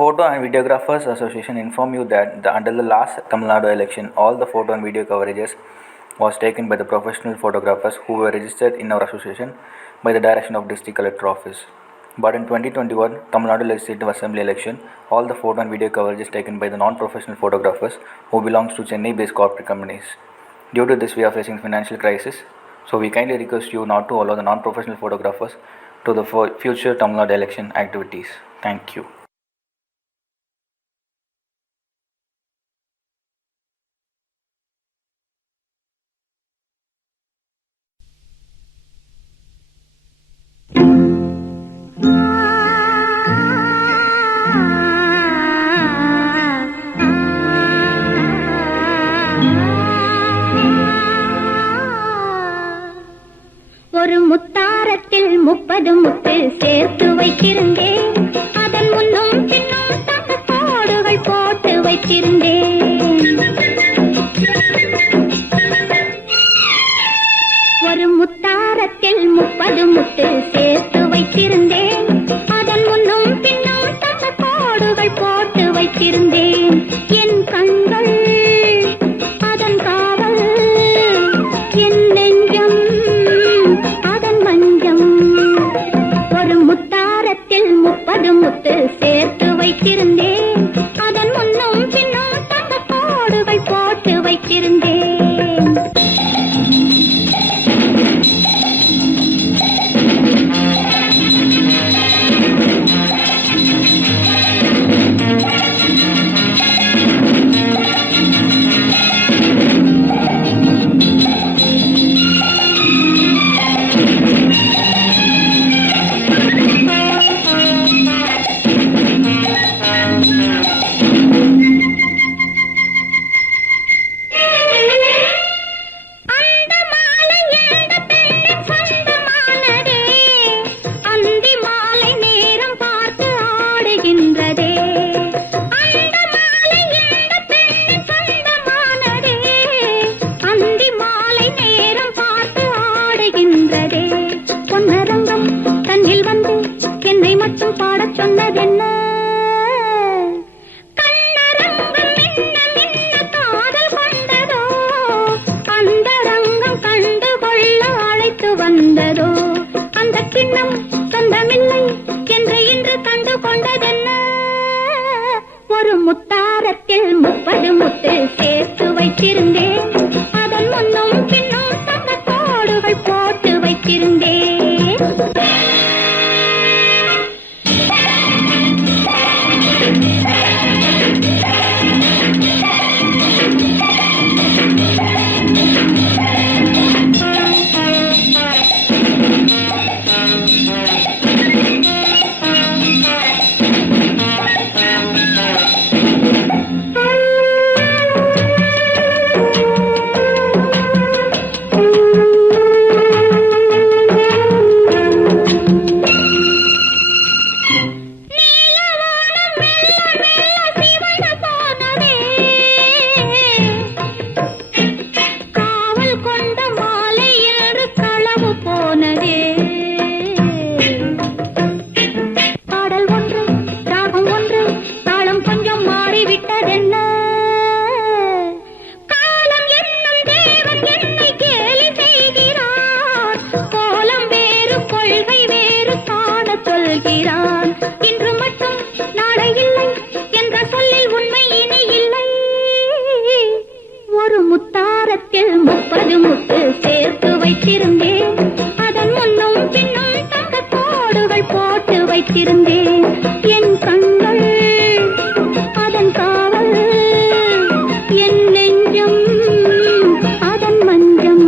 Photo and Videographers Association inform you that under the last Tamil Nadu election, all the photo and video coverages was taken by the professional photographers who were registered in our association by the direction of District Collector Office. But in 2021 Tamil Nadu Legislative Assembly election, all the photo and video coverage is taken by the non-professional photographers who belongs to Chennai-based corporate companies. Due to this, we are facing financial crisis. So we kindly request you not to allow the non-professional photographers to the future Tamil Nadu election activities. Thank you. ஒரு முத்தாரத்தில் 30 முத்து சேர்த்து வைத்திருந்தேன். அதன் முன்னும் பின்னும் தங்க கோடுகள் போட்டு வைத்திருந்தேன். ஒரு முத்தாரத்தில் 30 முத்து சேர்த்து வைத்திருந்தேன். அதன் முன்னும் பின்னும் தங்க கோடுகள் போட்டு வைத்திருந்தேன். என் கண்கள் அதன் காவல், என் நெஞ்சம் அதன் மஞ்சம். ஒரு முத்தாரத்தில் 30 முத்து சேர்த்து வைத்திருந்தேன். அதன் முன்னும் பின்னும் தங்க கோடுகள் போட்டு வைத்திருந்தேன். ஒரு முத்தாரத்தில் 30 முத்து சேர்த்து வைத்திருந்தேன். அதன் முன்னும் பின்னும் தங்க கோடுகள் போட்டு வைத்திருந்தேன். இன்று மட்டும் நாளை இல்லை என்ற சொல்லில் உண்மை இனி இல்லை. ஒரு முத்தாரத்தில் 30 முத்து சேர்த்து வைத்திருந்தேன். அதன் முன்னும் பின்னும் தங்க கோடுகள் போட்டு வைத்திருந்தேன். என் கண்கள் அதன் காவல், என் நெஞ்சம் அதன் மஞ்சம்.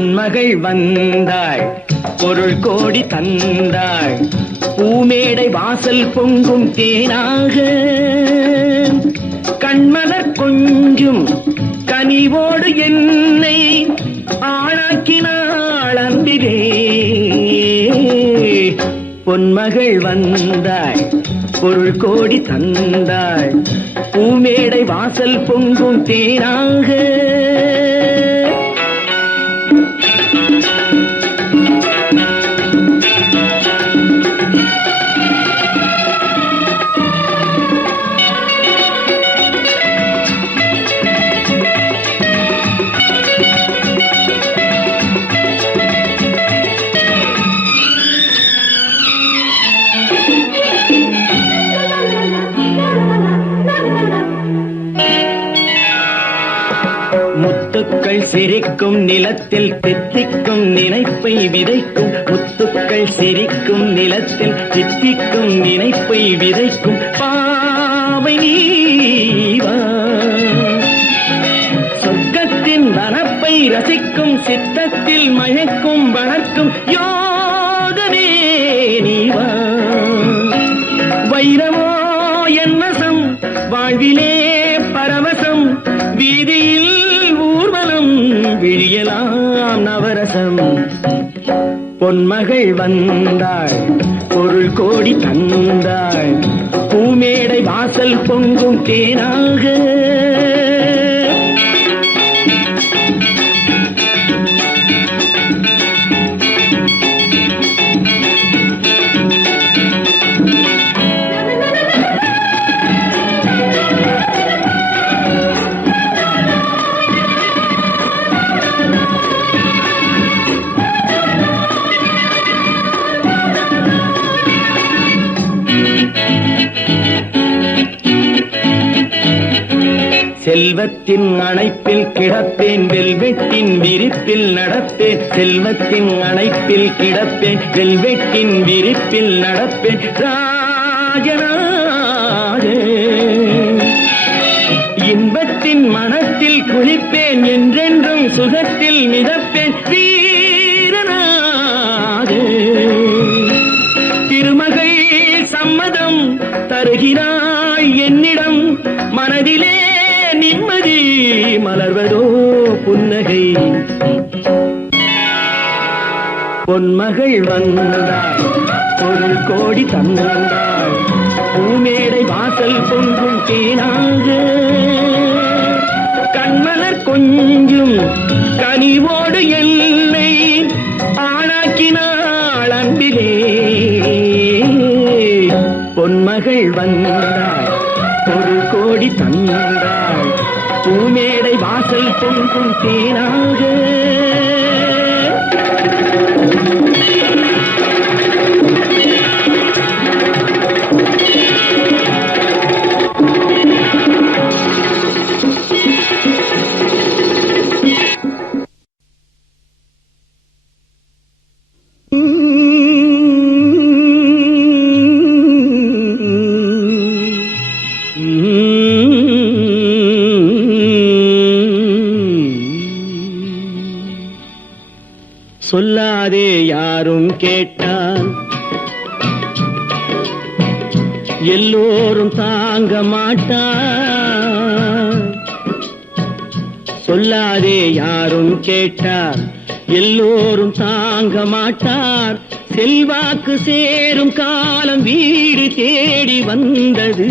பொன்மகள் வந்தாள் பொருள் கோடி தந்தாள் பூமேடை வாசல் பொங்கும் தேனாக கண்மலர் கொஞ்சும் கனிவோடு என்னை ஆளாக்கினாள் அன்பிலே. பொன்மகள் வந்தாள் பொருள் கோடி தந்தாள் பூமேடை வாசல் பொங்கும் தேனாக. முத்துக்கள் சிரிக்கும் நிலத்தில் தித்திக்கும் நினைப்பை விதைக்கும் முத்துக்கள் சிரிக்கும் நிலத்தில் தித்திக்கும் நினைப்பை விதைக்கும் பாவை நீவா. சொர்க்கத்தின் வனப்பை ரசிக்கும் சித்தத்தில் மயக்கும் வளர்க்கும் யோகமே நீவா. வைரமோ என்னசம் வாழ்விலே பரவசம் வீதியில் ஊர்வலம் விழியலாம் நவரசம். பொன்மகள் வந்தாள் பொருள் கோடி தந்தாள் பூமேடை வாசல் பொங்கும் தேனாக. செல்வத்தின் அணைப்பில் கிடப்பேன் வெல்வெட்டின் விரிப்பில் நடப்பேன். செல்வத்தின் அணைப்பில் கிடப்பேன் வெல்வெட்டின் விரிப்பில் நடப்பேன் ராஜராஜ. இன்பத்தின் மனத்தில் குளிப்பேன் என்றென்றும் சுகத்தில் மிதப்பேன் வீரனாக. திருமகள் சம்மதம் தருகிறாய் என்னிடம் மனதிலே நிம்மதி மலர்வதோ புன்னகை. பொன்மகள் வந்தாள் பொருள் கோடி தந்தாள் பூமேடை வாசல் பொங்கும் தேனாக. கண்மலர் கொஞ்சும் கனிவோடு என்னை ஆளாக்கினாள் அன்பிலே. பொன்மகள் வந்தாள் பொருள் கோடி தந்தாள் பூமேடை வாசல் பொங்கும் தேனாக. சொல்லாதே யாரும் கேட்டால் எல்லோரும் தாங்க மாட்டார். சொல்லாதே யாரும் கேட்டார் எல்லோரும் தாங்க மாட்டார். செல்வாக்கு சேரும் காலம் வீடு தேடி வந்தது.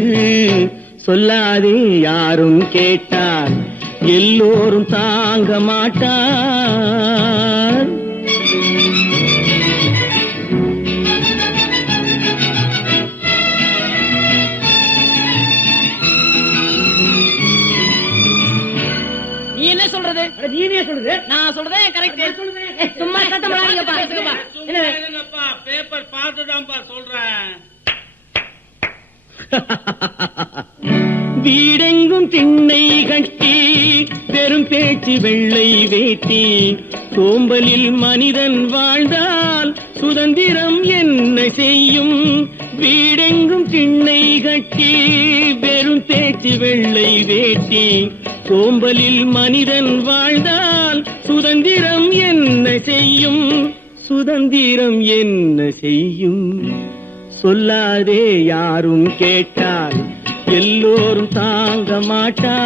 சொல்லாதே யாரும் கேட்டார் எல்லோரும் தாங்க மாட்டார். நீனே சொல்றது நான் சொல்றதே கரெக்ட். சும்மா சத்தம் போடாதீங்கப்பா. என்னப்பா பேப்பர் பார்த்துதான்ப்பா சொல்றேன். வீடெங்கும் திண்ணை கட்டி பெரும் பேச்சு வெள்ளை வேட்டி சோம்பலில் மனிதன் வாழ்ந்தால் சுதந்திரம் என்ன செய்யும்? வீடெங்கும் திண்ணை கட்டி பெரும் பேச்சு வெள்ளை வேட்டி சோம்பலில் மனிதன் வாழ்ந்தால் சுதந்திரம் என்ன செய்யும்? சுதந்திரம் என்ன செய்யும்? சொல்லாதே யாரும் கேட்டால் எல்லோரும் தாங்க மாட்டார்.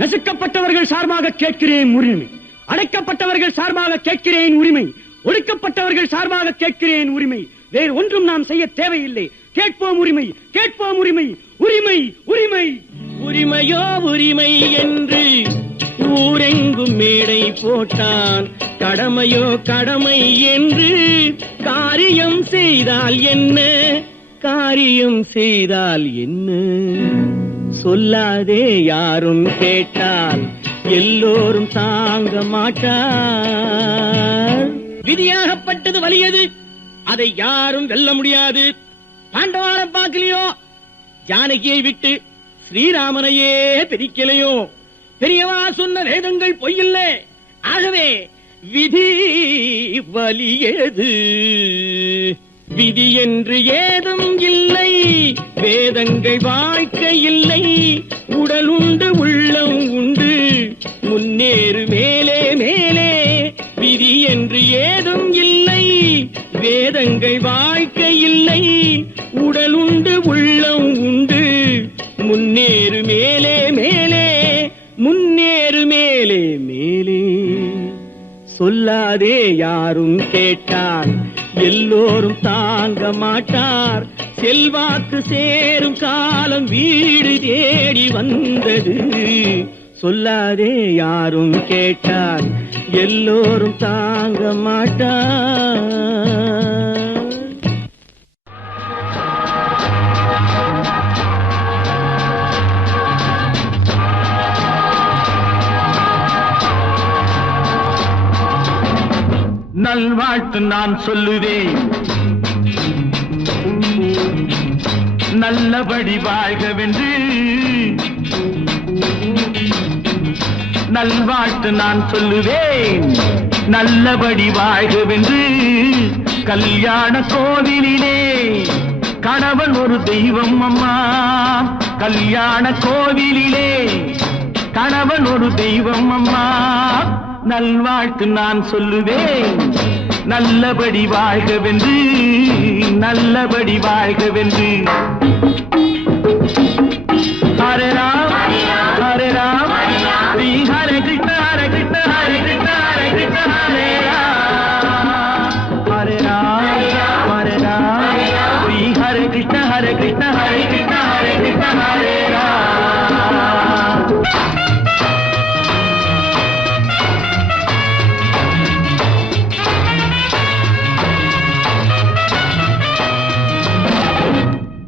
நசுக்கப்பட்டவர்கள் சார்பாக கேட்கிறேன் உரிமை, அடைக்கப்பட்டவர்கள் சார்பாக கேட்கிறேன் உரிமை, ஒடுக்கப்பட்டவர்கள் சார்பாக கேட்கிறேன் உரிமை. வேறு ஒன்றும் நாம் செய்ய தேவையில்லை. கேட்போம் உரிமை, கேட்போம் உரிமை, உரிமை, உரிமை. உரிமையோ உரிமை என்று ஊரெங்கும் மேடை போட்டான். கடமையோ கடமை என்று காரியம் செய்தால் என்ன? காரியம் செய்தால் என்ன? சொல்லாதே யாரும் கேட்டால் எல்லோரும் தாங்க மாட்டார். விதியாகப்பட்டது வலியது, அதை யாரும் வெல்ல முடியாது. பாண்டவாரம் பார்க்கலையோ, ஜானகியை விட்டு ஸ்ரீராமனையே பிரிக்கலையோ. பெரியவா சொன்ன வேதங்கள் பொய்யில்லை. ஆகவே விதி வலியது. விதி என்று ஏதும் இல்லை, வேதங்கள் வாழ்க்கை இல்லை. உடல் உண்டு உள்ளம் உண்டு, முன்னேறு மேலே மேலே. விதி என்று ஏதும் இல்லை, வேதங்கள் வாழ்க்கை இல்லை. உடல் உண்டு உள்ளம் உண்டு, முன்னேறு மேலே மேலே, முன்னேறு மேலே மேலே. சொல்லாதே யாரும் கேட்டால் எல்லோரும் தாங்க மாட்டார். செல்வாக்கு சேரும் காலம் வீடு தேடி வந்தது. சொல்லாதே யாரும் கேட்டால் எல்லோரும் தாங்க மாட்டார். நல்வாழ்த்து நான் சொல்லுவேன், நல்லபடி வாழ்கவென்று. நல்வாழ்த்து நான் சொல்லுவேன், நல்லபடி வாழ்கவென்று. கல்யாண கோவிலிலே கணவன் ஒரு தெய்வம் அம்மா. கல்யாண கோவிலிலே கணவன் ஒரு தெய்வம் அம்மா. நல்வாழ்த்து நான் சொல்லுவேன், நல்லபடி வாழ்கவென்று, நல்லபடி வாழ்கவென்று. ஹரே ராம் ஹரே ராம், ஸ்ரீ ஹரே கிருஷ்ண ஹரே கிருஷ்ண ஹரே கிருஷ்ண ஹரே கிருஷ்ண ஹரே ராம். ஹரே ராம் ஹரே ராம், ஸ்ரீ ஹரே கிருஷ்ண ஹரே கிருஷ்ண ஹரே கிருஷ்ண ஹரே கிருஷ்ண ஹரே ராம்.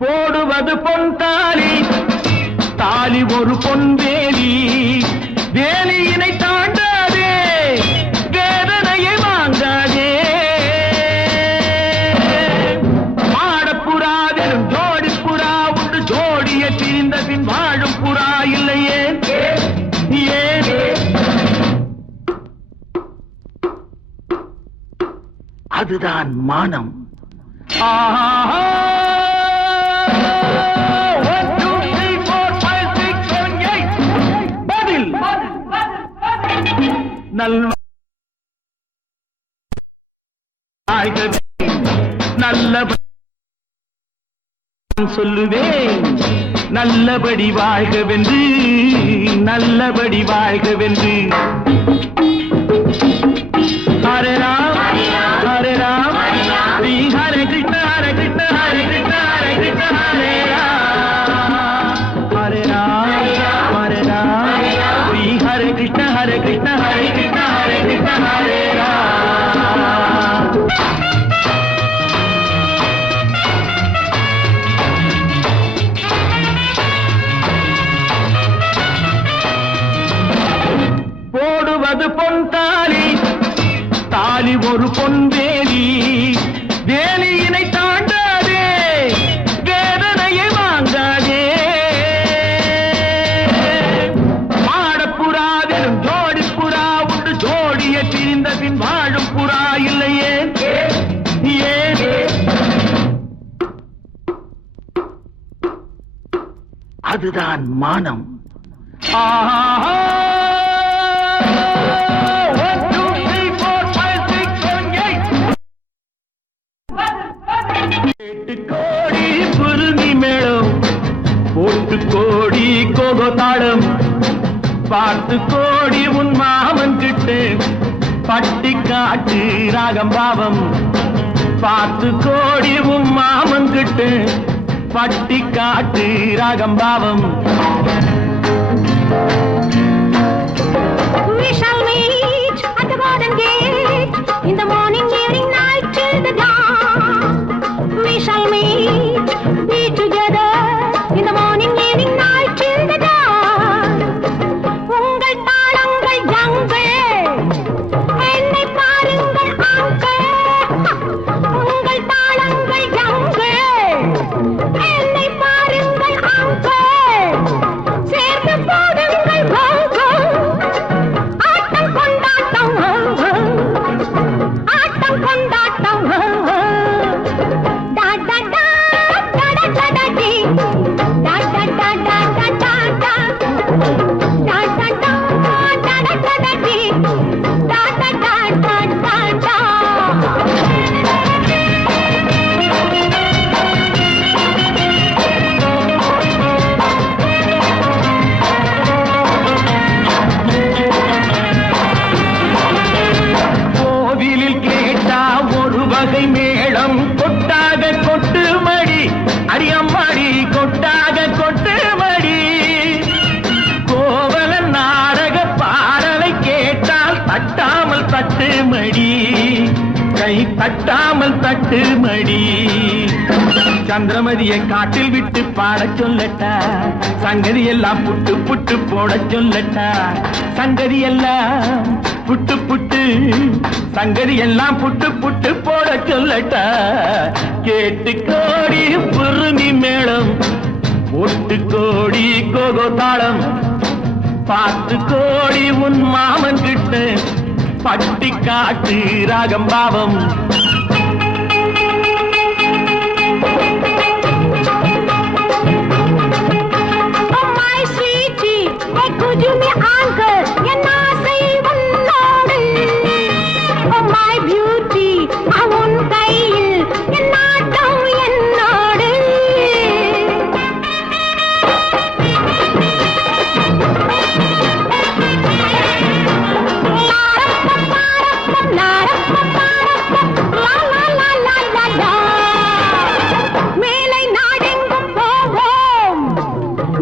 போடுவது பொன் தாலி, தாலி ஒரு பொன் வேலி. வேலியினை தாண்டாதே, வேதனையை வாங்காதே. மாடப்புறாவிலும் ஜோடி புறா உண்டு, ஜோடிய தீர்ந்த பின் வாழும் புறா இல்லையே. ஏன் அதுதான் மானம். ஆஹா, நல்லபடி சொல்லுவேன், நல்லபடி வாழ்கவென்று, நல்லபடி வாழ்கவென்று. ஹரே ராம் ஹரே ராம், ஸ்ரீ ஹரே கிருஷ்ண ஹரே கிருஷ்ண ஹரே கிருஷ்ண ஹரே கிருஷ்ண ஹரே ராம். ஹரே ராம் ஹரே ராம், ஸ்ரீ ஹரே கிருஷ்ண ஹரே கிருஷ்ண ஹரே கிருஷ்ண ஹரே கிருஷ்ண ஹரே ராம். போடுவது பொன் தாலி, தாலி ஒரு பொன் வேலி. வேலியினை தாண்டாதே, வேதனையை வாங்காதே. மாடப்புறாவிலும் ஜோடி புறா அதுதான் மானம். கோடி குருவி மேளம், போட்டு கோடி கோகோ தாளம், பார்த்து கோடி உன் மாமன் கிட்டு பட்டி காட்டு ராகம் பாவம், பார்த்து கோடி உன் மாமன் கிட்டு பட்டி காட்டு ராகம் பாவம். We shall meet at the garden gate in the morning, evening, night till the dawn. We shall meet, be together in the morning, evening, night till the dawn. உங்கள் தாளங்கள் ஜங்கள், என்னை பாருங்கள் அங்கள். உங்கள் தாளங்கள் ஜங்கள், என்னை பாருங்கள் uncle. சேர்ந்து போடுங்கள் cocoa, ஆட்டம் கொண்டாட்டம், ஆட்டம் கொண்டாட்டம். டா டா டா டா டா டா டா டி, டா டா டா டா டா டா டா, டா டா டா டா டா டா டா டி, டா டா டா டா டா டா. கோவிலில் கேட்டா ஒரு வகை மேளம், கொட்டாக கொட்டு மடி, அடியம்மாடி கொட்டாக கொட்டு மடி. கோவல நாடக பாடலை கேட்டால் தட்டாமல் தட்டு மடி, கை தட்டாமல் தட்டு மடி. சந்திரமதியை காட்டில் விட்டு பாடச் சொல்லட்டா, சங்கதி எல்லாம் புட்டு புட்டு போடச் சொல்லட்டா. சங்கதி எல்லாம் புட்டு புட்டு, சங்கதி எல்லாம் புட்டு புட்டு போடச் சொல்லட்டா. கேட்டு கோடி புருமி மேளம், ஒட்டு கோடி கோகோ தாளம், பார்த்து கோடி உன் மாமன் கிட்ட பட்டி காட்டு ராகம் பாவம். Oh my sweetie, hey could you be uncle? என் ஆசை உன்னோடு. Oh my beauty, உன் கையில் என் நாட்டம் என்னோடு. மேலை நாடெங்கும் போவோம்,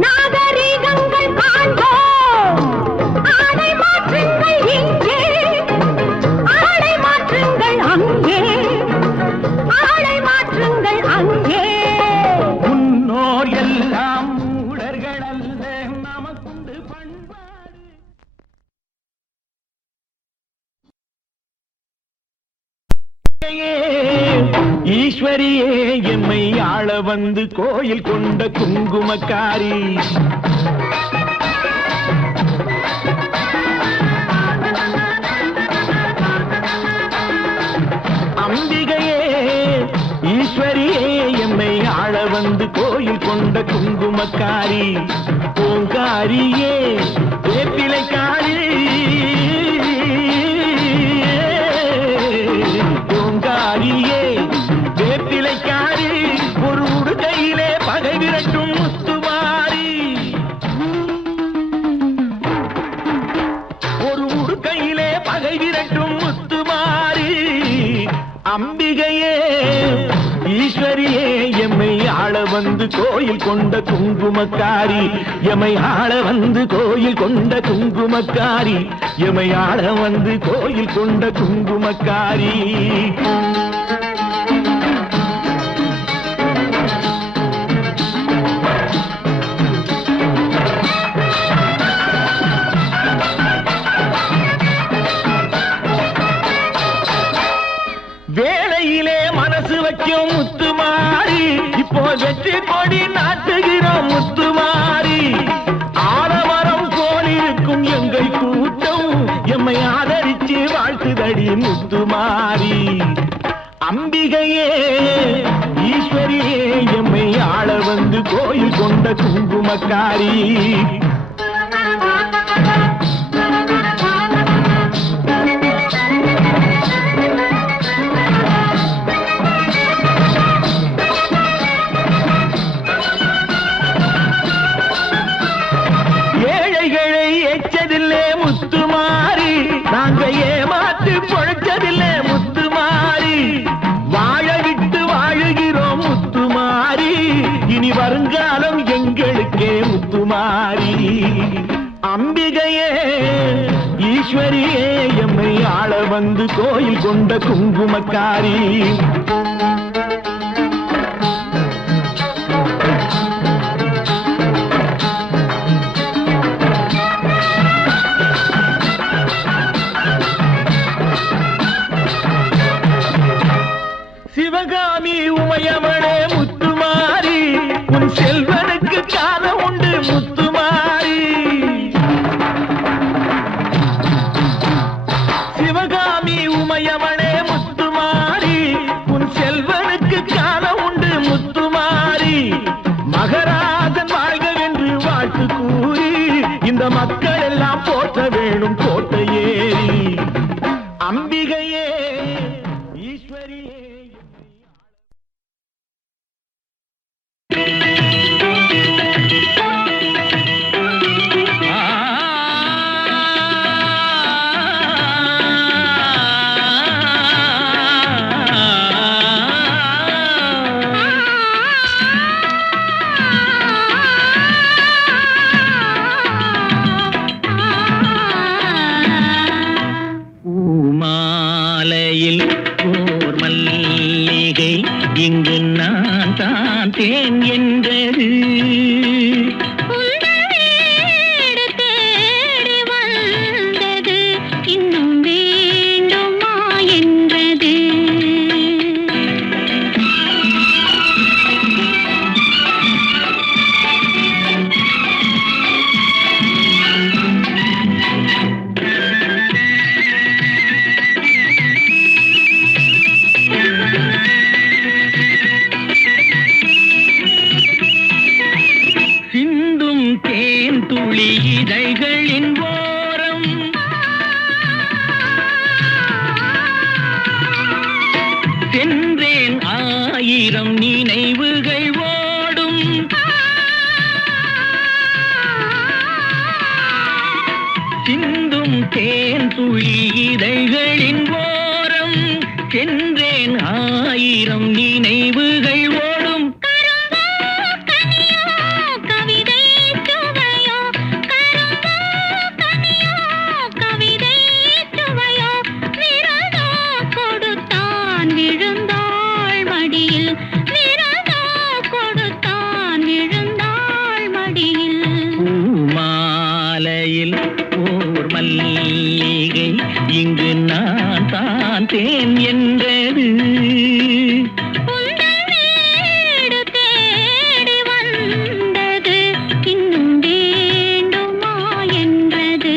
நாகரிகங்கள் காண்போம். ஆடை மாற்றுங்கள் இங்கே, ஆடை மாற்றுங்கள் அங்கே, ஆடை மாற்றுங்கள் அங்கே. முன்னோர் எல்லாம் மூடர்கள் அல்ல, நமக்குண்டு பண்பாடு. ஈஸ்வரியே எம்மை ஆள வந்து கோயில் கொண்ட குங்குமக்காரி, அம்பிகையே ஈஸ்வரியே எம்மை ஆள வந்து கோயில் கொண்ட குங்குமக்காரி, பூங்காரியே வேப்பிலைக்காரி, பூங்காரியே வேப்பிலைக்காரி, ஒரு உடுக்கையிலே பகை விரட்டும் முத்துமாரி, ஒரு உடுக்கையிலே பகை விரட்டும் முத்துமாரி. அம்பிகையே ஈஸ்வரியே எம்மை ஆள வந்து கோயில் கொண்ட குங்குமக்காரி, எமை ஆள வந்து கோயில் கொண்ட குங்குமக்காரி, எமை ஆள வந்து கோயில் கொண்ட குங்குமக்காரி. வேளையிலே மனசு வைக்கும் முத்துமாரி, இப்போ வெற்றி கொடி நாட்டுகிறோம் முத்துமாரி. ஆலமரம் போலிருக்கும் எங்கள் கூட்டம் எம்மை ஆதரிச்சு வாழ்த்துதடி முத்துமாரி. குங்குமக்காரி. ஏழைகளை எச்சதில்லே முத்துமாரி, நாங்க ஏமாத்து பொழைச்சதில்லே முத்துமாரி. வாழ விட்டு வாழுகிறோம் முத்துமாரி, இனி வருங்காலம் எங்களுக்கே முத்துமாரி. அம்பிகையே ஈஸ்வரியே எம்மை ஆள வந்து கோயில் கொண்ட குங்குமக்காரி. சிவகாமி உமையவளே முத்துமாரி, உன் செல்வனுக்கு காலம் உண்டு முத்துமாரி. சிவகாமி உமையவளே முத்துமாரி, உன் செல்வனுக்கு காலம் உண்டு முத்துமாரி. மகராஜன் வாழ்கவென்று வாழ்த்து கூறி இந்த மக்கள் எல்லாம் போற்ற வேணும் கோட்டையேறி. அம்பிகையே ஈஸ்வரியே. பூமாலையில் ஓர் மல்லிகை இங்கு நான் தான் தேன் என்றது. உங்கள் வீடு தேடி வந்தது, இன்னும் வேண்டுமா என்றது. சிந்தும் தேன் துளி இதழ்களின் ஓரம், சென்றேன் ஆயிரம் நினைவுகள் ஓடும். சிந்தும் தேன் துளி இதழ்களின் ஓரம், சென்றேன் ஆயிரம் நினைவுகள் ஓடும். கவிதை சுவையோ, கரும்போ கனியோ, கவிதை சுவையோ, விரதோ கொடுத்தான் விழுந்தாள் மடியில், விரதோ கொடுத்தான் விழுந்தாள் மடியில். பூமாலையில் ஓர் மல்லிகை இங்கு நான் தான் தேன் என்றது. உங்கள் வீடு தேடி வந்தது, இன்னும் வேண்டுமா என்றது.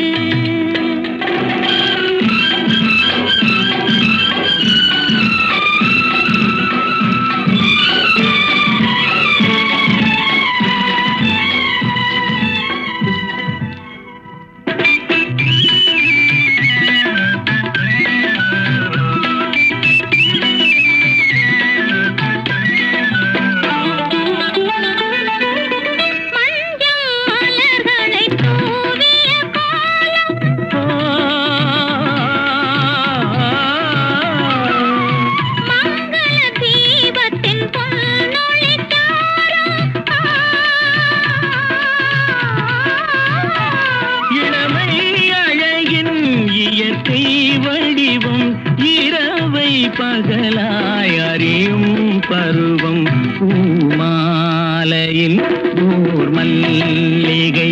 பகலாய் அறியும் பருவம் பூமாலையில் ஓர் மல்லிகை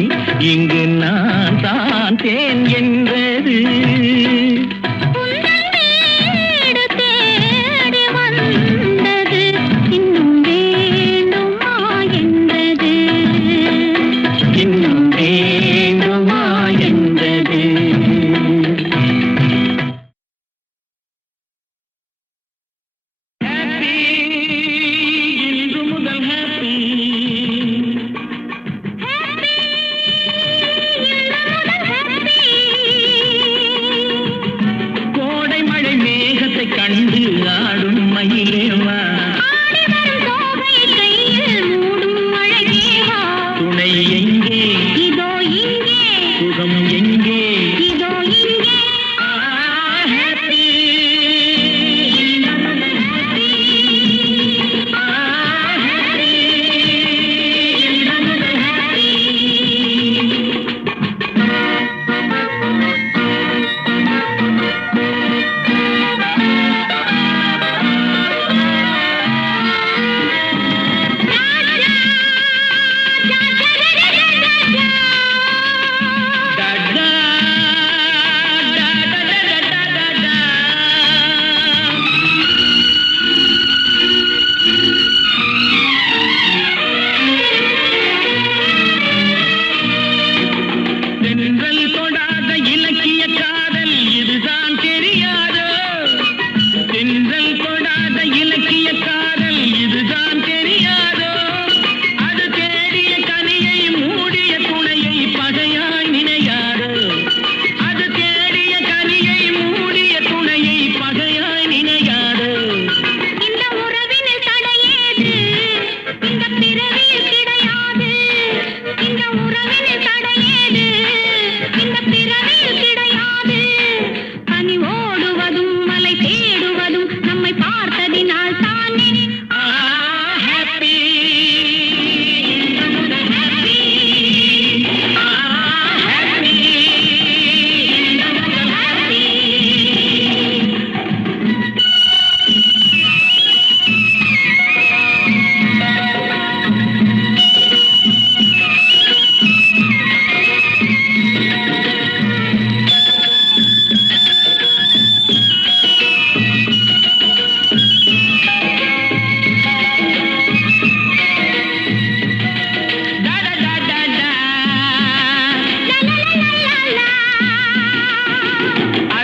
இங்கு நான் தான் தேன் என்றது. Happy எங்கே இதோ இங்கே ஹாப்பி தென்றல் தொடாத இலக்கிய காதல் இதுதான் தெரியாதோ தென்றல் தொடாத இலக்கிய காதல் இதுதான் தெரியாதோ அது தேடிய கனியை மூடிய துணையை பகையாய் நினையாதோ அது தேடிய கனியை மூடிய துணையை பகையாய் நினையாதோ இந்த உறவினில் தடையேது இந்த பிறவியில் கிடையாது இந்த உறவினில் தடையேது இந்த பிறவியில் கிடையாது பனி ஓடுவதும் மலை தேடுவதும் நம்மை பார்த்ததினால் தானே ஹாப்பி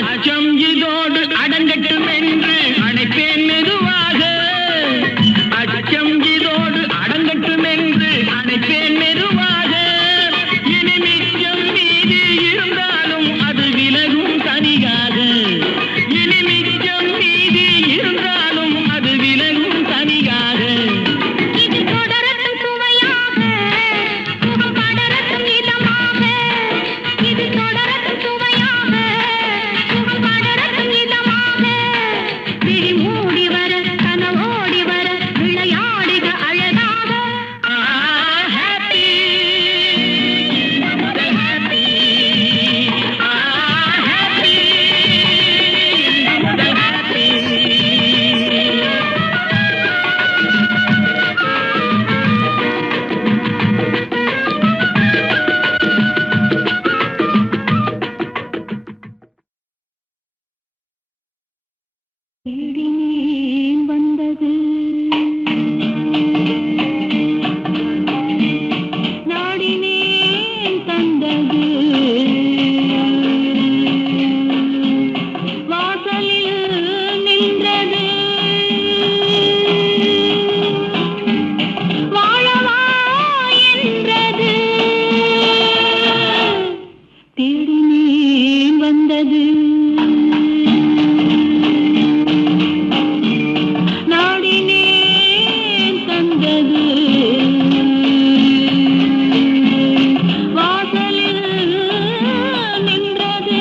அச்சம் இதோடு அடங்கட்டும் என்று அணைப்பேன் மெதுவாக அச்சம் இதோடு அடங்கட்டும் என்று அணைப்பேன் மெதுவாக இனி மிச்சம் மீதி இருந்தாலும் அது விலகும் தனியாக இனி மிச்சம் மீதி இருந்தாலும் அது விலகும் தனியாக இது தொடரட்டும் சுவையாக சுகம் படரட்டும் இதமாக இது தொடரட்டும் சுவையாக சுகம் படரட்டும் இதமாக விழி மூடி வர கனவோடி வர விளையாடுக அழகாக ஹாப்பி ஹாப்பி ஹாப்பி ஹாப்பி தேடினேன் வந்தது நாடினேன் தந்தது வாசலில் நின்றது வாழவா என்றது தேடினேன் வந்தது நாடினேன் தந்தது வாசலில் நின்றது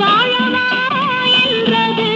வாழவா என்றது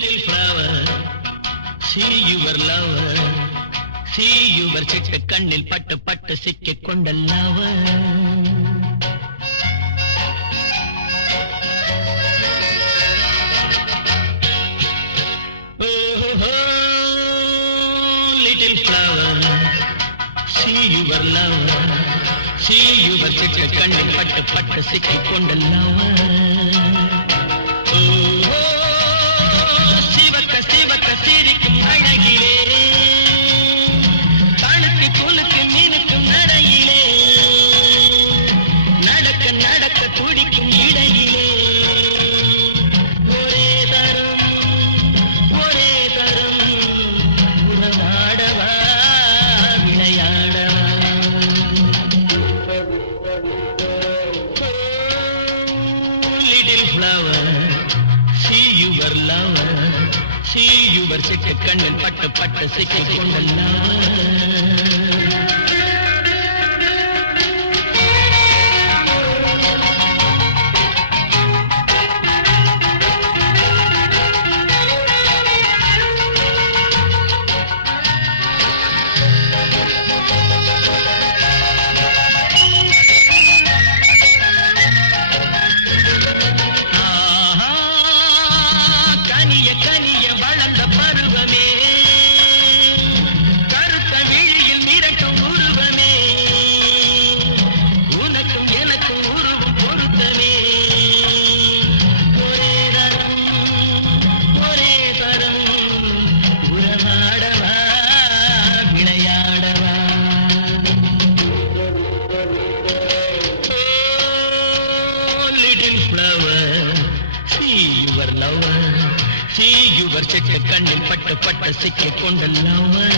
little flower, see your lover, see your சிட்டு கண்ணில் பட்டு பட்டு சிக்கிக் கொண்ட lover. Little flower, see your lover, see your சிட்டு கண்ணில் பட்டு பட்டு சிக்கிக் கொண்ட lover. சிவக்க சிவக்க சிரிக்கும் அழகிலே, தழுக்கு குலுக்கு மீனுக்கும் நடையிலே, நடக்க நடக்க துடிக்கும் இடையிலே, ஒரே தரம் உறவாடவா விளையாடவா. Little flower, see your lover, see your சிட்டு கண்ணில் பட்டு பட்டு சிக்கிக் கொண்ட lover. கனிய கனிய வளர்ந்த பருவமே, கருத்த விழியில் மிரட்டும் உருவமே, உனக்கும் எனக்கும் உருவம் பொருத்தமே, ஒரே தரம் உறவாடவா விளையாடவா. Little flower, see your lover, see your சிட்டு கண்ணில் பட்டு பட்டு சிக்கிக் கொண்ட lover.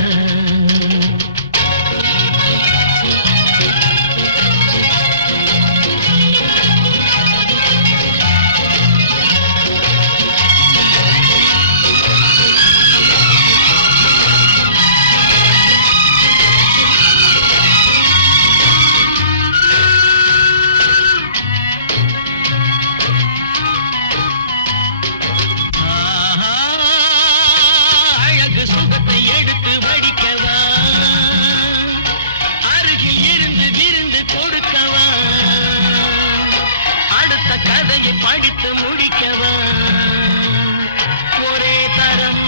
அழகு சுகத்தை எடுத்து வடிக்கவா, அருகில் இருந்து விருந்து கொடுக்கவா, அடுத்த கதையை படித்து முடிக்கவா, ஒரே தரம்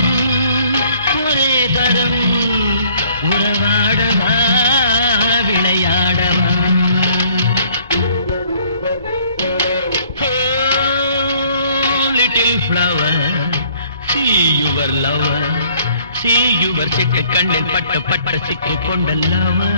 உறவாடவா விளையாடவா. Little flower, see your lover, see your சிட்டு கண்ணில் பட்டு பட்டு சிக்கிக் கொண்ட lover.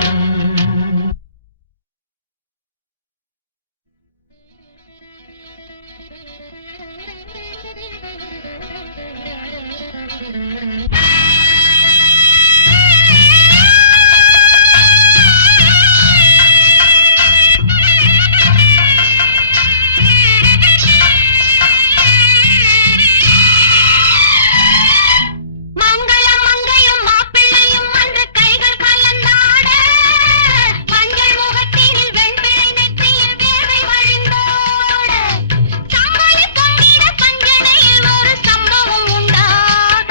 மங்களம் மங்கையும் மாப்பிள்ளையும் அன்று கைகள் கலந்தாட, மஞ்சள் முகத்தினில் வெண்பிறை நெற்றியில் வேர்வை வழிந்தோட, சம்பளி பொங்கிட பஞ்சனையில் ஒரு சம்பவம் உண்டாக,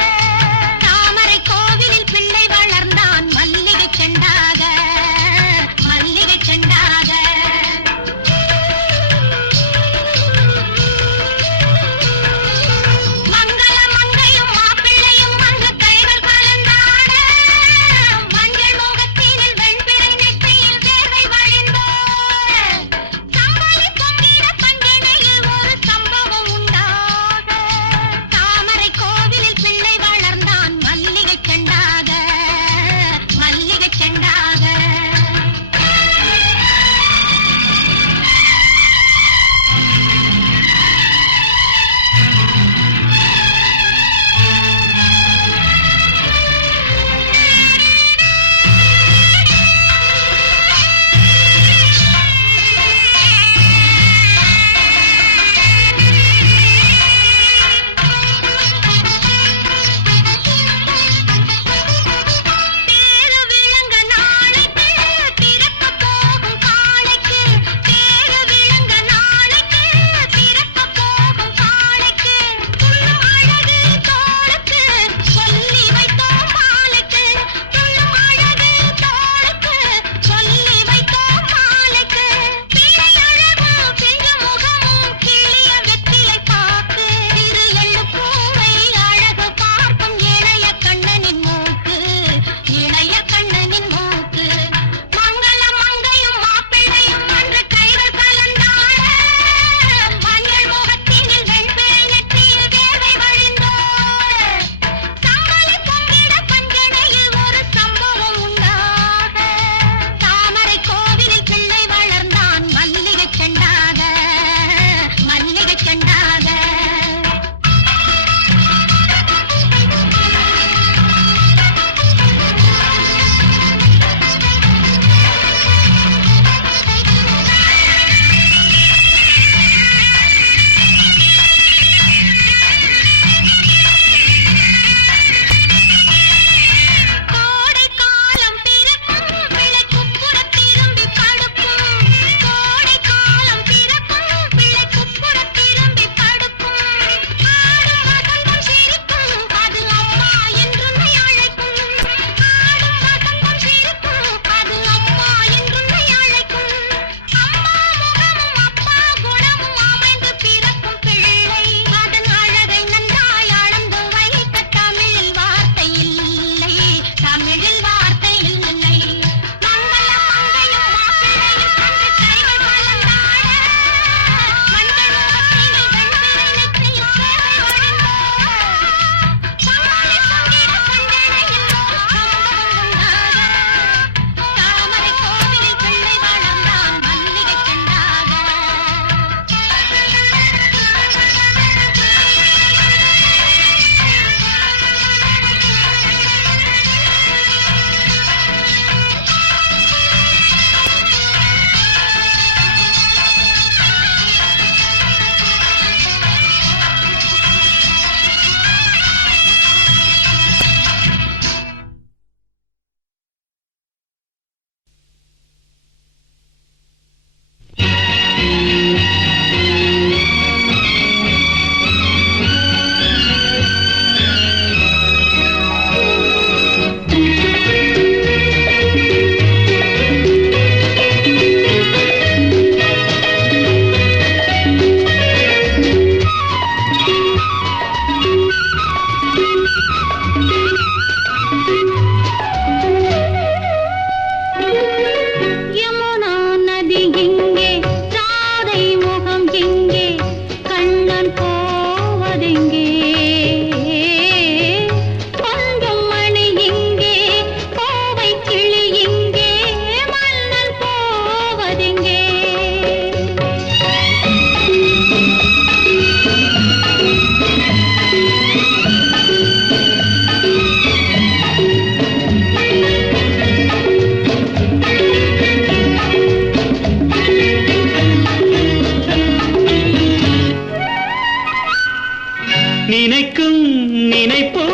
நினைப்போ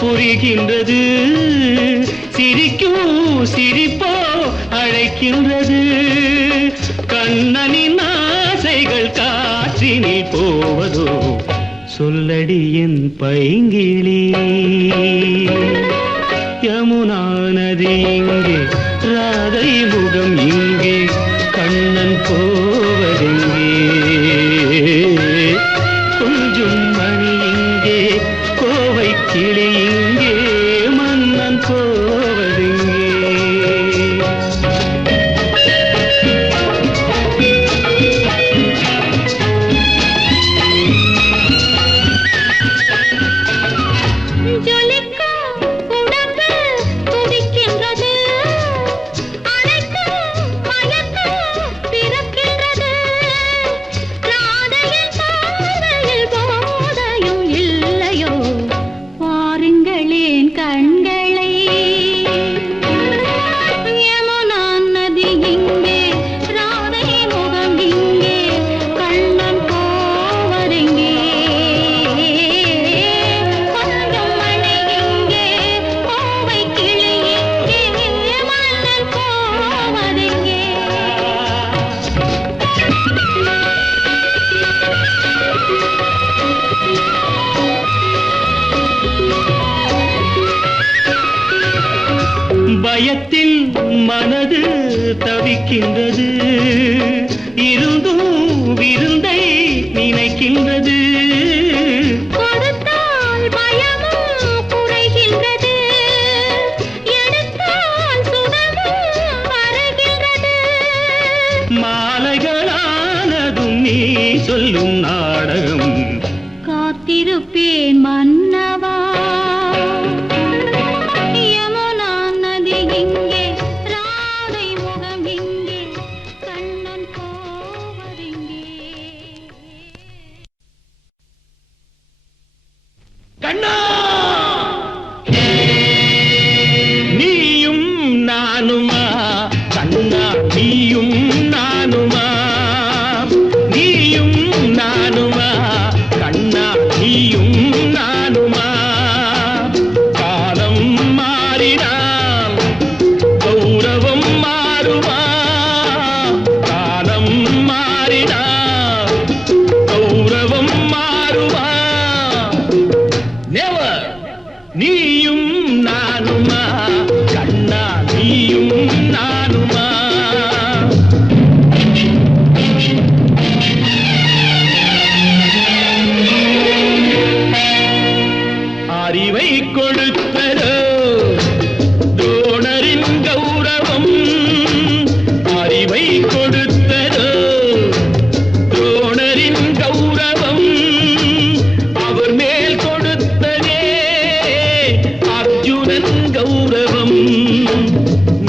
புரிகின்றது, சிரிக்கும் சிரிப்போ அழைக்கின்றது. கண்ணனின் ஆசைகள் காற்றினில் போவதோ, சொல்லடி என் பைங்கிளி. யமுனா நதி இங்கே, ராதை முகம் இங்கே, கண்ணன் போவதெங்கே? கொஞ்சம் மணி இங்கே, கோவை கிளி இங்கே, மன்னன் போவதெங்கே? பயத்தில் மனது தவிக்கின்றது, இருந்தும் விருந்தை நினைக்கின்றது. கொடுத்தால் பயமும் குறைகின்றது, எடுத்தால் சுகமும் வருகின்றது. மாலைகளானதும் நீ சொல்லும் நாடகம், காத்திருப்பேன் மன்னவா. கண்ணா நீயும் நானுமா, கண்ணா நீயும் நானுமா, நீயும் நானுமா, கண்ணா நீயும் நானுமா. காலம் மாறினால் கௌரவம் மாறுமா, காலம் மாறினால் கௌரவம் மாறுமா. நீயும் நானுமா, கண்ணா நீயும் நானுமா. அறிவை கொடுத்ததோ துரோணரின் கௌரவம், அறிவை கொடுத்ததோ துரோணரின் கௌரவம். அவர் மேல் கொடுத்ததே அர்ஜுனன் கௌரவம்.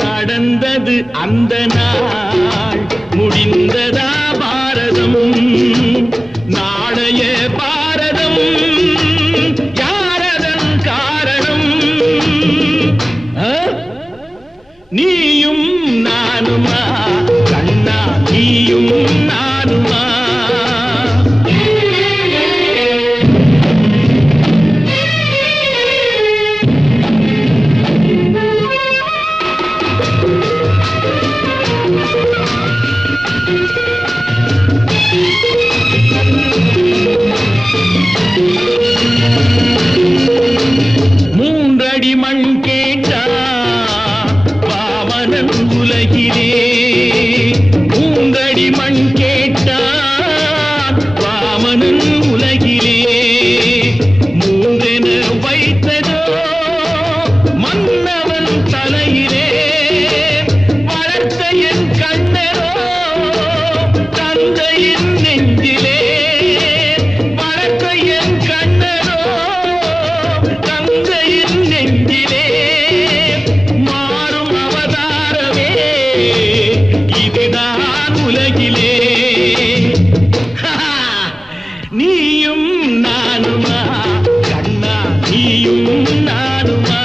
நடந்தது அந்த நாள், முடிந்ததா பாரதம், நாளைய பாரதம் யாரதன் காரணம்? நீயும் நானுமா, கண்ணா நீயும் நானுமா. மூன்றடி மண் கேட்டா வாமனன் உலகிலே, மூன்றடி மண் கேட்டா வாமனன் உலகிலே. மூன்றென வைத்ததோ மன்னவன் தலையிலே, வளர்த்த என் கண்ணரோ தந்தையின் நெஞ்சிலே. வளர்த்த என் கண்ணரோ தந்தையின் நெஞ்சிலே. மாறும் அவதாரமே இதுதான் உலகிலே. நீயும் நானுமா, கண்ணா நீயும் நானுமா.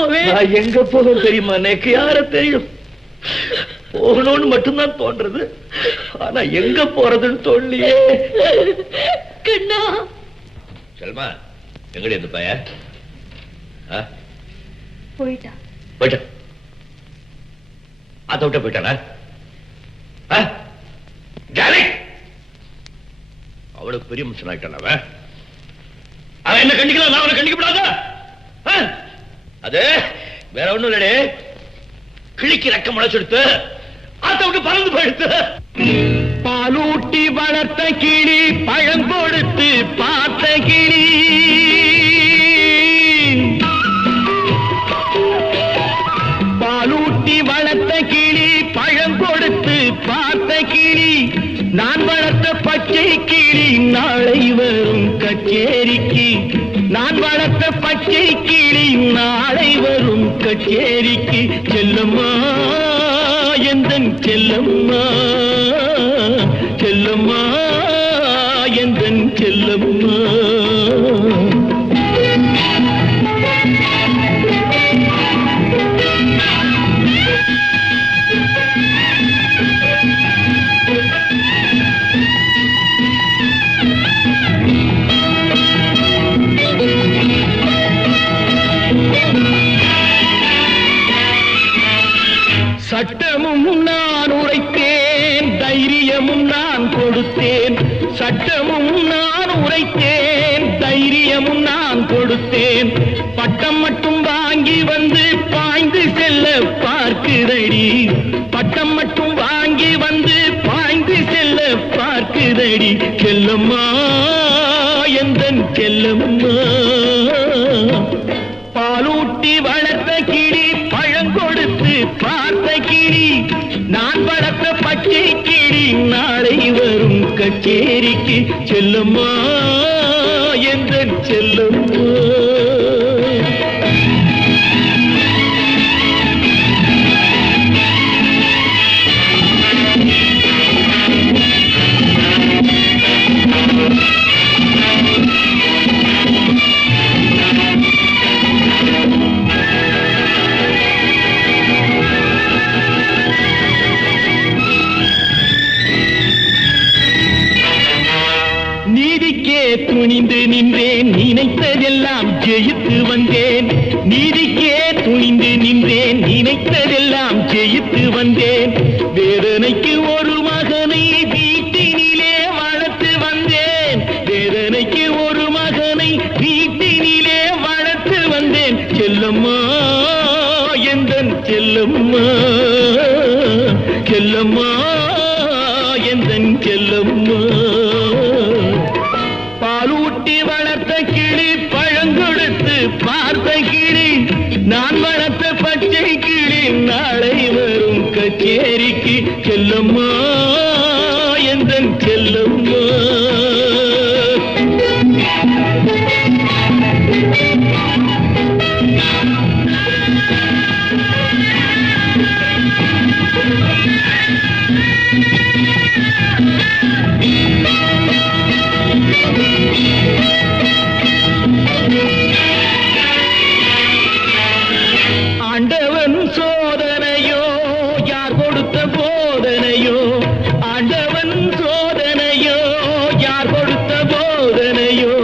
போவேன்? நான் எங்க போவேன் தெரியுமா? எனக்கு யார தெரியும்? போகணும்னு மட்டும்தான் தோன்றது. ஆனா எங்க போறதுன்னு தோணலையே. கண்ணா செல்மா, எங்கடி இந்த பையன்? போயிட்டா. போயிட்டான். அதை விட்ட போயிட்டானா? அவளுக்கு பெரிய மனுஷன் ஆயிட்டான். அவன் என்ன கண்டிக்கலாம், நான் அவனை கண்டிக்கப்படாதா? அது வேற ஒண்ணும் இல்லடே, கிழிக்கு ரெக்க முளைச்செடுத்து அதை விட்டு பறந்து போயிடுத்து. பாலூட்டி வளர்த்த கிளி பழம் கொடுத்து பார்த்த கிளி, பாலூட்டி வளர்த்த கிளி பழம் கொடுத்து பார்த்த கிளி, நான் வளர்த்த பச்சை கிளி நாளை வரும் கச்சேரிக்கு, நான் வளர்த்த பச்சை கிளி நாளை வரும் கச்சேரிக்கு. செல்லம்மா எந்தன் செல்லம்மா, செல்லம்மா எந்தன் செல்லம்மா. சட்டமும் நான் உரைத்தேன், தைரியமும் நான் கொடுத்தேன், சட்டமும் நான் உரைத்தேன், தைரியமும் நான் கொடுத்தேன், பட்டம் மட்டும் வாங்கி வந்து பாய்ந்து செல்ல பார்க்குதடி, பட்டம் மட்டும் வாங்கி வந்து பாய்ந்து செல்ல பார்க்குதடி. செல்லம்மா எந்தன் செல்லம்மா, பாலூட்டி வளர்த்த கிளி பழங்கொடுத்து பார்த்த கிளி, நான் வளர்த்த பச்சை கிளி நாளை வரும் கச்சேரிக்கு. செல்லம்மா எந்தன் செல்லம்மா. துணிந்து நின்றேன், நினைத்ததெல்லாம் ஜெயித்து வந்தேன், நீதிக்கே துணிந்து நின்றேன், நினைத்ததெல்லாம் ஜெயித்து வந்தேன், வேதனைக்கு ஒரு மகனை வீட்டினிலே வளர்த்து வந்தேன், வேதனைக்கு ஒரு மகனை வீட்டினிலே வளர்த்து வந்தேன். செல்லம்மா எந்தன் செல்லம்மா, செல்லம்மா எந்தன் செல்லம்மா, பாலூட்டி வளர்த்த கிளி பழங்கொடுத்து பார்த்த கிளி, நான் வளர்த்த பச்சை கிளி நாளை வரும் கச்சேரிக்கு. செல்லம்மா எந்தன் செல்லம்மா. ஆண்டவன் சோதனையோ யார் கொடுத்த போதனையோ, ஆண்டவன் சோதனையோ யார் கொடுத்த போதனையோ,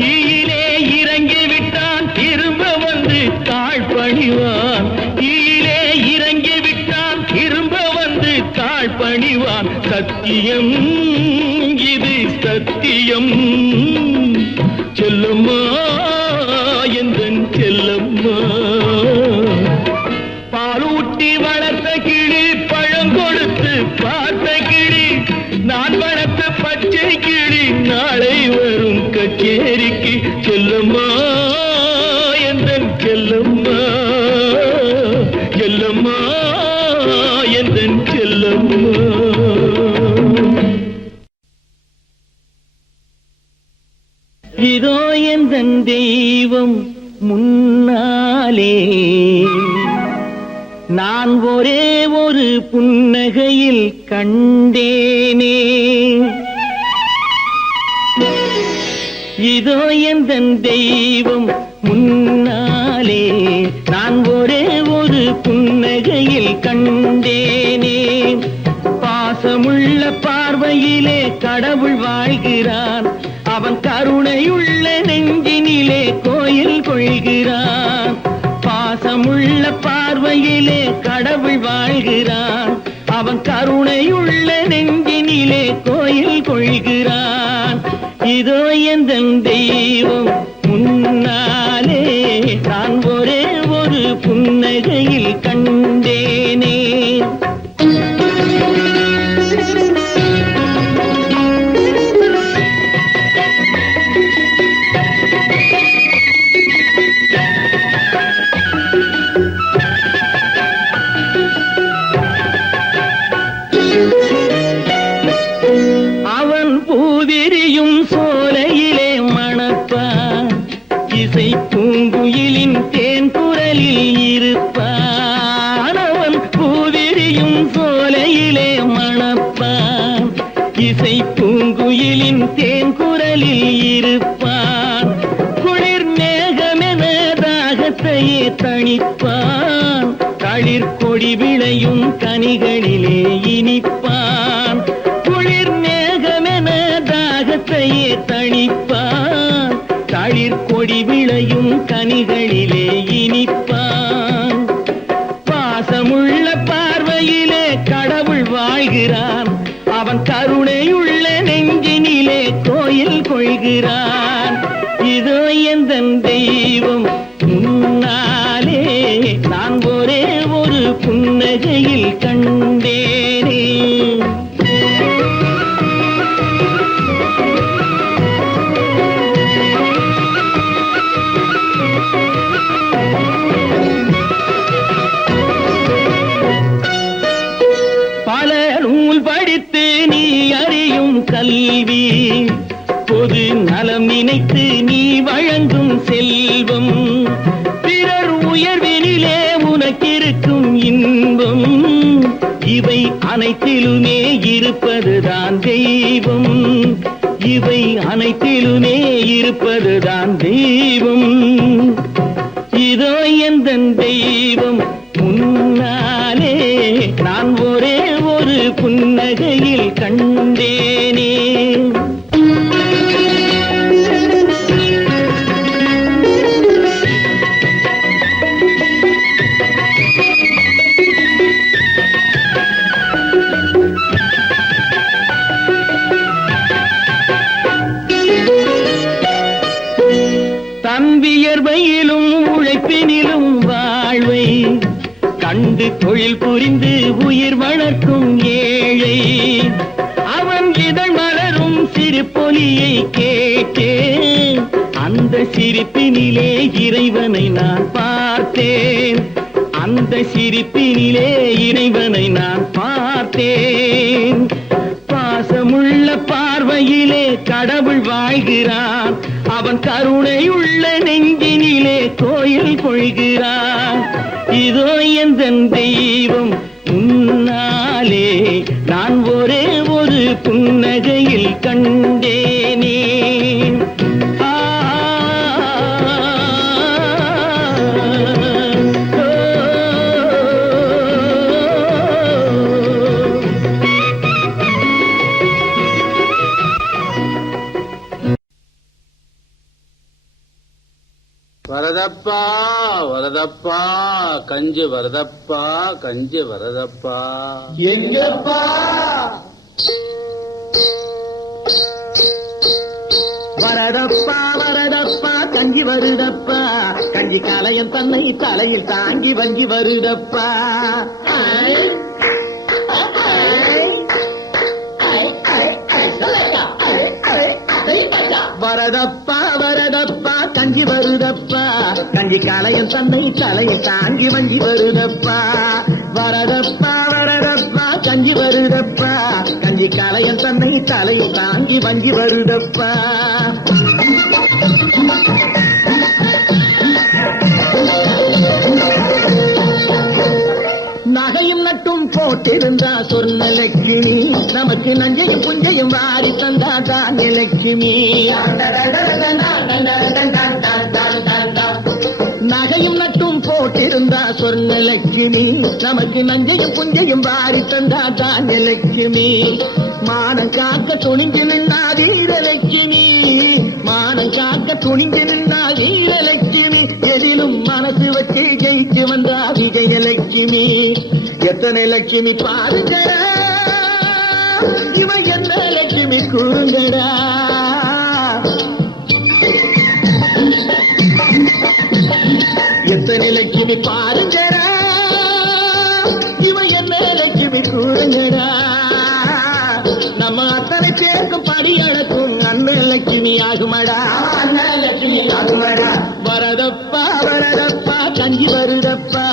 தீயிலே இறங்கி விட்டான் திரும்ப வந்து தாழ் பணிவான், தீயிலே இறங்கி விட்டான் திரும்ப வந்து தாழ் பணிவான். சத்தியம் இது சத்தியம், செல்லம்மா எந்தன் செல்லம்மா, பாலூட்டி வளர்த்த கிளி பழங்கொடுத்து பார்த்த கிளி, நான் வளர்த்த பச்சை கிளி நாளை வரும் கச்சேரிக்கு. செல்லம்மா எந்தன் செல்லம்மா, செல்லம்மா எந்தன் செல்லம்மா. இதோ எந்தன் தெய்வம் முன்னாலே, நான் ஒரே ஒரு புன்னகையில் கண்டேனே, இதோ எந்தன் தெய்வம் முன்னாலே, நான் ஒரே ஒரு புன்னகையில் கண்டேனே. பாசமுள்ள பார்வையிலே கடவுள் வாழ்கிறான், அவன் கருணையுள்ள நெஞ்சினிலே கோயில் கொள்கிறான். பாசமுள்ள பார்வையிலே கடவுள் வாழ்கிறான், அவன் கருணையுள்ள நெஞ்சினிலே கோயில் கொள்கிறான். இதோ எந்தன் தெய்வம் முன்னாலே நான் ஒரே ஒரு புன்னகையில் கண்டேனே. அவன் பூவிரியும் சோலையிலே மணப்பான், இசை பூங்குயிலின் தேன் குரலில் இருப்பான். அவன் பூவிரியும் சோலையிலே மணப்பான், இசை பூங்குயிலின் தேன் குரலில் இருப்பான். குளிர் மேகமென தாகத்தையே தணிப்பான், களிர் கொடி விளையும் கனிகளிலே இனிப்பான். குளிர் மேகமென தாகத்தையே தணிப்பான், களிர் கொடி விளையும் கனிகளிலே இனிப்பான். பாசமுள்ள பார்வையிலே கடவுள் வாழ்கிறான், அவன் கருணையுள்ள நெஞ்சினிலே கோயில் கொள்கிறான். இதோ எந்தன் தெய்வம் முன்னாலே நான் ஒரே ஒரு புன்னகையில் கண்டேனே. பல நூல் படித்து நீ அறியும் கல்வி, பொது நலம் நினைத்து நீ வழங்கும் செல்வம், பிறர் உயர்வினிலே உனக்கிருக்கும் இன்பம், இவை அனைத்திலுமே இருப்பதுதான் தெய்வம், இவை அனைத்திலுமே இருப்பதுதான் தெய்வம். இதோ எந்தன் தெய்வம் முன்னாலே நான் ஒரே ஒரு புன்னகையில் கண்டேனே. தன்வியர்வையிலும் உழைப்பினிலும் வாழ்வை கண்டு தொழில் புரிந்து உயிர் வளர்க்கும் ஏழை, அவன் இதழ் மலரும் சிரிப்பொலியை கேட்டேன், அந்த சிரிப்பினிலே இறைவனை நான் பார்த்தேன், அந்த சிரிப்பினிலே இறைவனை நான் பார்த்தேன். பாசமுள்ள பார்வையிலே கடவுள் வாழ்கிறான், அவன் கருணையுள்ள நெஞ்சினிலே கோயில் கொள்கிறான். இதோ எந்தன் தெய்வம் முன்னாலே நான் ஒரே ஒரு புன்னகையில் கண்டேனே. வரதப்பா வரதப்பா கஞ்சி வரதப்பா கஞ்சி வரதப்பா. எங்கப்பா வரதப்பா வரதப்பா கஞ்சி வருதப்பா, கஞ்சி கலையன் தன்னை தலையில் தாங்கி வங்கி வருதப்பா. வரதப்பா வரதப்பா கஞ்சி வருதப்பா, கஞ்சி கலையன் தன்னை தலையில் தாங்கி வங்கி வருதப்பா. வரதப்பா வரதப்பா கஞ்சி வருதப்பா, கஞ்சி கலையன் தன்னை தலையில் தாங்கி வங்கி வருதப்பா. நகையும் நட்டும் போட்டிருந்தா சொன்ன லட்சுமி, நமக்கு நஞ்சையும் புஞ்சையும் வாரி தந்தா தான் லட்சுமி. நகையும் நட்டும் போட்டிருந்தா சொர்ணலட்சுமி, நமக்கு நஞ்சையும் புஞ்சையும் வாரி தந்தா தானியலட்சுமி. மானம் காக்க துணிஞ்சு நின்னா வீரலட்சுமி, மானம் காக்க துணிஞ்சு நின்னா வீரலட்சுமி. எதிலும் மனசு வச்சு ஜெயிச்சு வந்தா விஜயலட்சுமி. எத்தனை லட்சுமி பாருங்கடா, இவன் என்ன லட்சுமி கூறுங்கடா. எத்தனை லட்சுமி பாருங்கடா, இவன் என்ன லட்சுமி கூறுங்கடா. நம்ம அத்தனை பேருக்கும் படி அழக்கும் அண்ணன் லட்சுமி ஆகுமடா, அண்ணன் லட்சுமி ஆகுமடா. வரதப்பா வரதப்பா கஞ்சி வருதப்பா,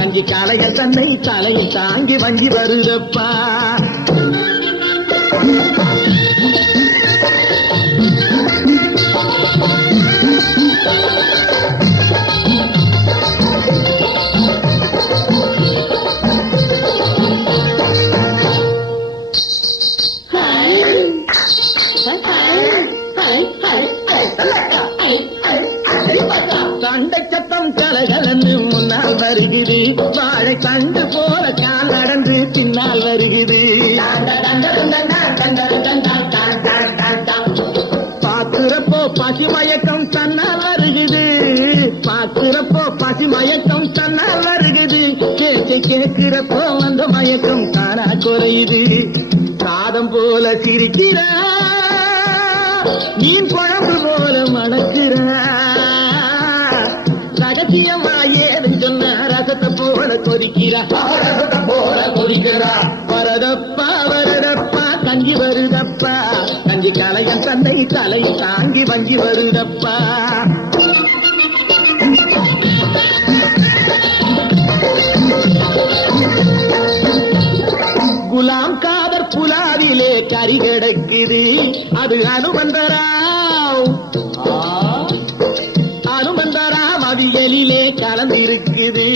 கஞ்சி காலையில் தன்னை தலையில் தாங்கி வஞ்சி வருதப்பா. சண்டை சத்தம் கலகலன்னு முன்னால் வருகிறது, வாழை கண்டு போல கால் நடந்து பின்னால் வருகிறது. பாக்குறப்போ பசி மயக்கம் தன்னால் வருகிறது, பாக்குறப்போ பசி மயக்கம் தன்னால் வருகிறது. கேட்கிறப்போ அந்த மயக்கம் தானா குறையுது. சாதம் போல சிரிக்கிறா, மீன் குழம்பு போல மணக்கிறா. ரகசியமா ஏது சொன்ன ரசத்தை போல கொதிக்கிறா, ரசத்தை போல கொதிக்கிறா. வரதப்பா வரதப்பா கஞ்சி வருதப்பா, கஞ்சி கலையன் தன்னை தலை தாங்கி வங்கி வருதப்பா. குலாம் காதர் புலாவிலே கறி கிடக்குது, அது அனுமந்தராவ் அனுமந்தராம் அவியலிலே கலந்திருக்குது.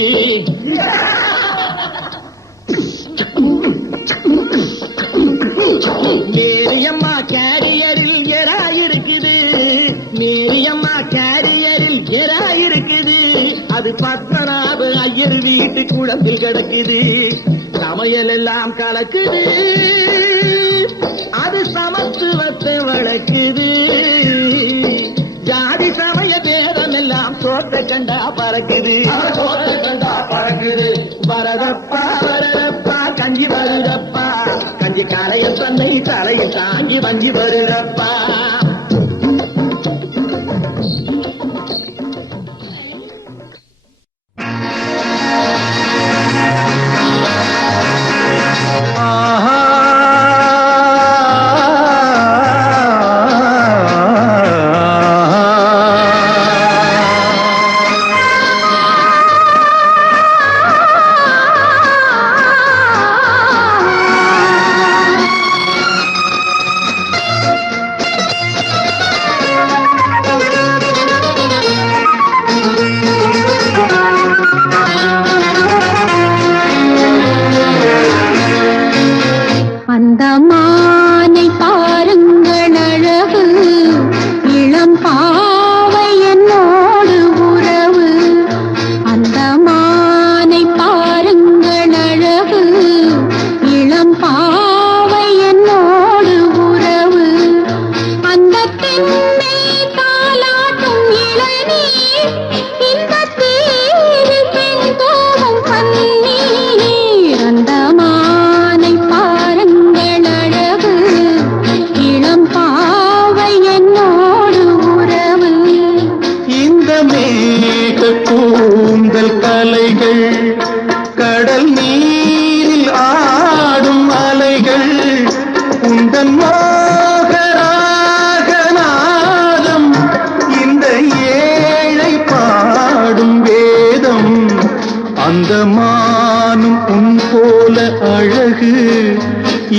மேரியம்மா கேரியரில் எராயிருக்குது, மேரியம்மா கேரியரில் எராயிருக்குது. அது பத்மநாப ஐயர் வீட்டு குளத்தில் கிடக்குது. சமையல் எல்லாம் கலக்குது, அது சமத்துவத்தை வளர்க்குது. ஜாதி சமய தேதம் எல்லாம் சோத்த கண்டா பறக்குது, பறக்குது. வரதப்பா வரதப்பா கஞ்சி வருதப்பா, கஞ்சி காலைய தன்னை தலையை தாங்கி வஞ்சி வருதப்பா.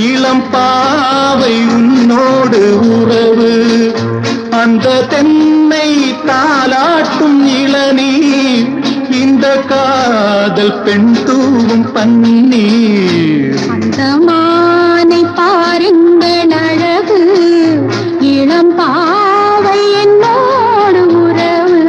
இளம் பாவை உன்னோடு உறவு, அந்த தென்னை தாலாட்டும் இளநீர், இந்த காதல் பெண் தூவும் பன்னீர். அந்த மானை பாருங்கள் அழகு, இளம் பாவை என்னோடு உறவு.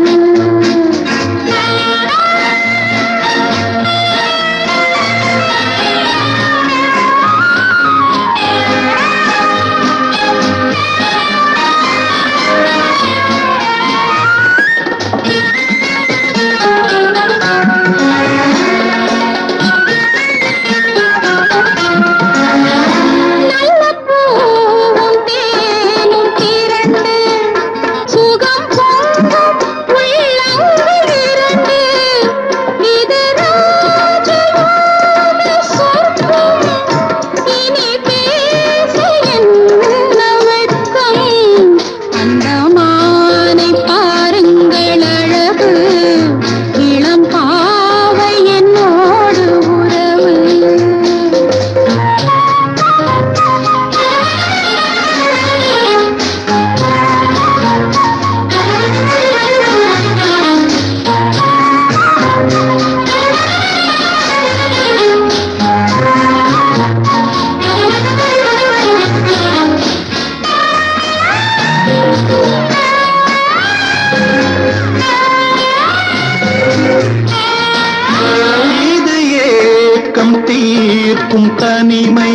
இனிமை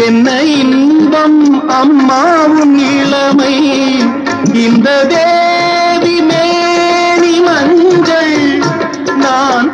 என்ன இன்பம் அம்மாவும் இளமை இந்த தேவி மேனி மஞ்சள் நான்